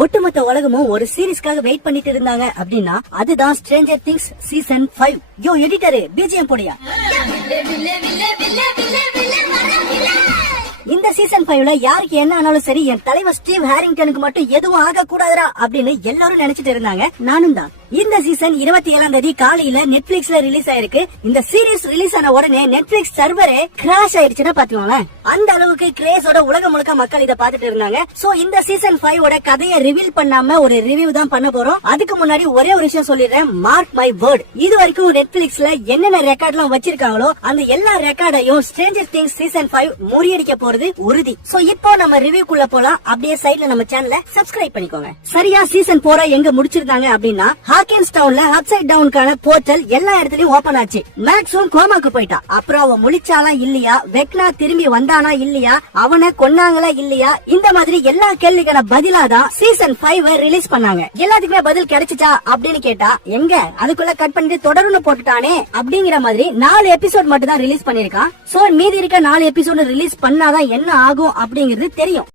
ஒட்டுமொத்த உலகமும் ஒரு சீரீஸ்க்காக வெயிட் பண்ணிட்டு இருந்தாங்க அப்படின்னா அதுதான் ஸ்ட்ரேஞ்சர் திங்ஸ் சீசன் 5. யோ எடிட்டரு பிஜிஎம் போடியா. இந்த சீசன் 5ல யாருக்கு என்ன ஆனாலும் சரி என் தலைவர் ஸ்டீவ் ஹாரிங்டனுக்கு மட்டும் எதுவும் ஆக கூடாதுடா அப்படின்னு எல்லாரும் நினைச்சிட்டு இருந்தாங்க. நானும் தான். இந்த சீசன் 27ஆம் தேதி காலையில நெட்ஃபிளிக்ஸ்ல ரிலீஸ் ஆயிருக்கு. இந்த சீரிஸ் ரிலீஸ் ஆன உடனே நெட்ஃபிளிக்ஸ் சர்வரே கிராஷ் ஆயிடுச்சுன்னா பாத்துக்கோங்களேன். அந்த அளவுக்கு கிரேஸோட உலகம் முழுக்க மக்கள் இதை பாத்துட்டு இருந்தாங்க. சோ இந்த சீசன் 5ஓட கதையை ரிவீல் பண்ணாம ஒரு ரிவ்யூ தான் பண்ண போறோம். அதுக்கு முன்னாடி ஒரே ஒரு விஷயம் சொல்லிடுறேன், மார்க் மை வேர்ட். இது வரைக்கும் நெட்ஃபிளிக்ஸ்ல என்னென்ன ரெக்கார்ட் எல்லாம் வச்சிருக்காங்களோ அந்த எல்லா ரெக்கார்டையும் ஸ்ட்ரேஞ்சர் திங்ஸ் சீசன் 5 முறியடிக்க போறது உறுதி. சோ இப்போ நம்ம ரிவ்யூக்குள்ள போலாம். அப்படியே சைடுல நம்ம சேனலை சப்ஸ்கிரைப் பண்ணிக்கோங்க. சரியா சீசன் 4 எங்க முடிச்சிருந்தாங்க அப்படின்னா ஹாக்கின்ஸ் டவுன்ல அப்சைட் டவுனுக்கான போர்ட்டல் எல்லா இடத்துலயும் ஓபன் ஆச்சு. மேக்ஸும் கோமாக்கு போயிட்டா. அப்புறம் அவன் முழிச்சாலா இல்லையா, வெக்னா திரும்பி வந்தானா இல்லையா, அவனை கொன்னாங்களா இல்லையா, இந்த மாதிரி எல்லா கேள்விக்கான பதிலா தான் சீசன் 5 ரிலீஸ் பண்ணாங்க. எல்லாத்துக்குமே பதில் கிடைச்சிச்சா அப்படின்னு கேட்டா எங்க அதுக்குள்ள கட் பண்ணிட்டு தொடர்ந்து போட்டுட்டானே அப்படிங்கிற மாதிரி 4 எபிசோட் மட்டும் தான் ரிலீஸ் பண்ணிருக்கான். சோ மீதி இருக்க 4 எபிசோட் ரிலீஸ் பண்ணாதான் என்ன ஆகும் அப்படிங்கிறது தெரியும்.